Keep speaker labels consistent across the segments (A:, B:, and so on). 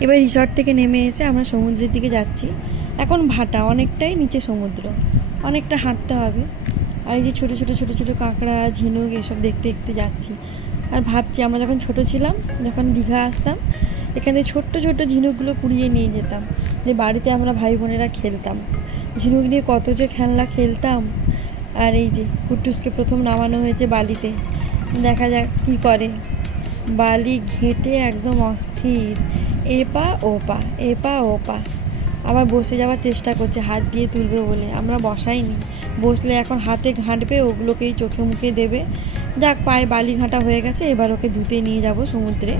A: এবার রিসর্ট থেকে নেমে এসে আমরা সমুদ্রের দিকে যাচ্ছি। এখন ভাটা, অনেকটাই নিচে সমুদ্র। অনেকটা হাঁটতে হবে। আর এই যে ছোটো ছোটো ছোটো ছোটো কাঁকড়া, ঝিনুক, এসব দেখতে দেখতে যাচ্ছি। আর ভাবছি, আমরা যখন ছোট ছিলাম, যখন দীঘা আসতাম, এখানে ছোট্ট ছোট্ট ঝিনুকগুলো কুড়িয়ে নিয়ে যেতাম। যে বাড়িতে আমরা ভাই বোনেরা খেলতাম। ঝিনুক নিয়ে কত যে খেলনা খেলতাম। আর এই যে কুট্টুসকে প্রথম নামানো হয়েছে বালিতে। দেখা যাক কী করে। বালি ঘেঁটে একদম অস্থির। এ পা ও পা এ পা ও পা আবার বসে যাওয়ার চেষ্টা করছে, হাত দিয়ে তুলবে বলে। আমরা বসাইনি। বসলে এখন হাতে ঘাঁটবে, ওগুলোকেই চোখে মুখে দেবে। যাক, পায়ে বালি ঘাঁটা হয়ে গেছে, এবার ওকে ধুতে নিয়ে যাব সমুদ্রে।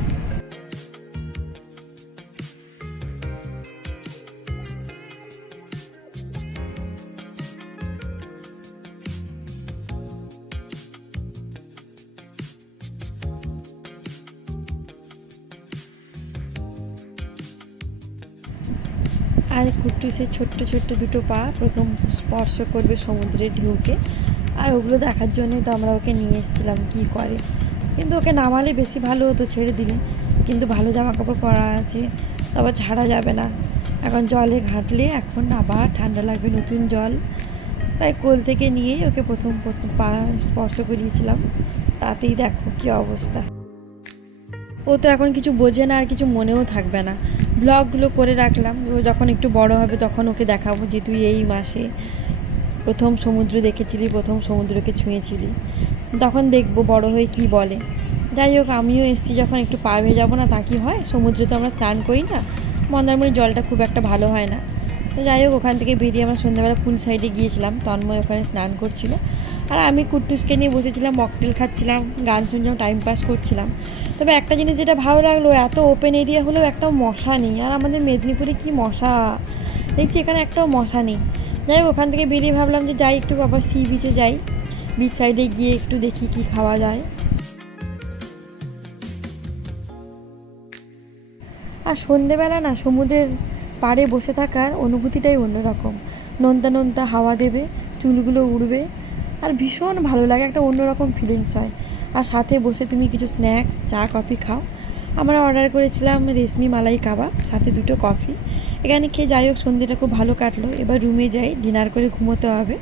A: আর কুট্টুসের ছোট্ট ছোট্ট দুটো পা প্রথম স্পর্শ করবে সমুদ্রের ঢেউকে। আর ওগুলো দেখার জন্য তো আমরা ওকে নিয়ে এসেছিলাম, কী করে। কিন্তু ওকে নামালে বেশি ভালো হতো, ছেড়ে দিলে। কিন্তু ভালো জামা কাপড় পরা আছে, তারপর ছাড়া যাবে না। এখন জলে ঘাটলে এখন আবার ঠান্ডা লাগবে নতুন জল। তাই কোল থেকে নিয়েই ওকে প্রথম প্রথম পা স্পর্শ করিয়েছিলাম। তাতেই দেখো কী অবস্থা। ও তো এখন কিছু বোঝে না আর কিছু মনেও থাকবে না। ব্লগগুলো করে রাখলাম। ও যখন একটু বড় হবে তখন ওকে দেখাবো যে তুই এই মাসে প্রথম সমুদ্র দেখেছিলি, প্রথম সমুদ্রকে ছুঁয়েছিলি। তখন দেখব বড় হয়ে কি বলে। যাই হোক, আমিও এসছি যখন একটু পা ভেজাবো না তা কি হয়? সমুদ্রে তো আমরা স্নান করি না। মন্দারমণির জলটা খুব একটা ভালো হয় না। তো যাই হোক, ওখান থেকে বেরিয়ে আমরা সন্ধ্যাবেলা পুল সাইডে গিয়েছিলাম। তন্ময় ওখানে স্নান করছিল। আর আমি কুট্টুসকে নিয়ে বসেছিলাম মকটেল খাচ্ছিলাম, গান শুনছিলাম টাইম পাস করছিলাম। তবে একটা জিনিস যেটা ভালো লাগল, এত ওপেন এরিয়া হলেও একটা মশা নেই। আর আমাদের মেদিনীপুরে কি মশা? দেখছি এখানে একটাও মশা নেই। যাই ওখান থেকে বেরিয়ে ভাবলাম যে যাই, একটু বাবা সি বিচে যাই। বিচ সাইডে গিয়ে একটু দেখি কি খাওয়া যায়। আর সন্ধেবেলা না, সমুদ্রের পাড়ে বসে থাকার অনুভূতিটাই অন্যরকম। নোনতা নোনতা হাওয়া দেবে, চুলগুলো উড়বে আর ভীষণ ভালো লাগে, একটা অন্যরকম ফিলিংস হয়। আর সাথে বসে তুমি কিছু স্ন্যাক্স চা কফি খাও। আমরা অর্ডার করেছিলাম রেশমি মালাই কাবাব, সাথে দুটো কফি এখানে খেয়ে যাই হোক, সন্ধ্যেটা খুব ভালো কাটলো। এবার রুমে যাই ডিনার করে ঘুমোতে হবে।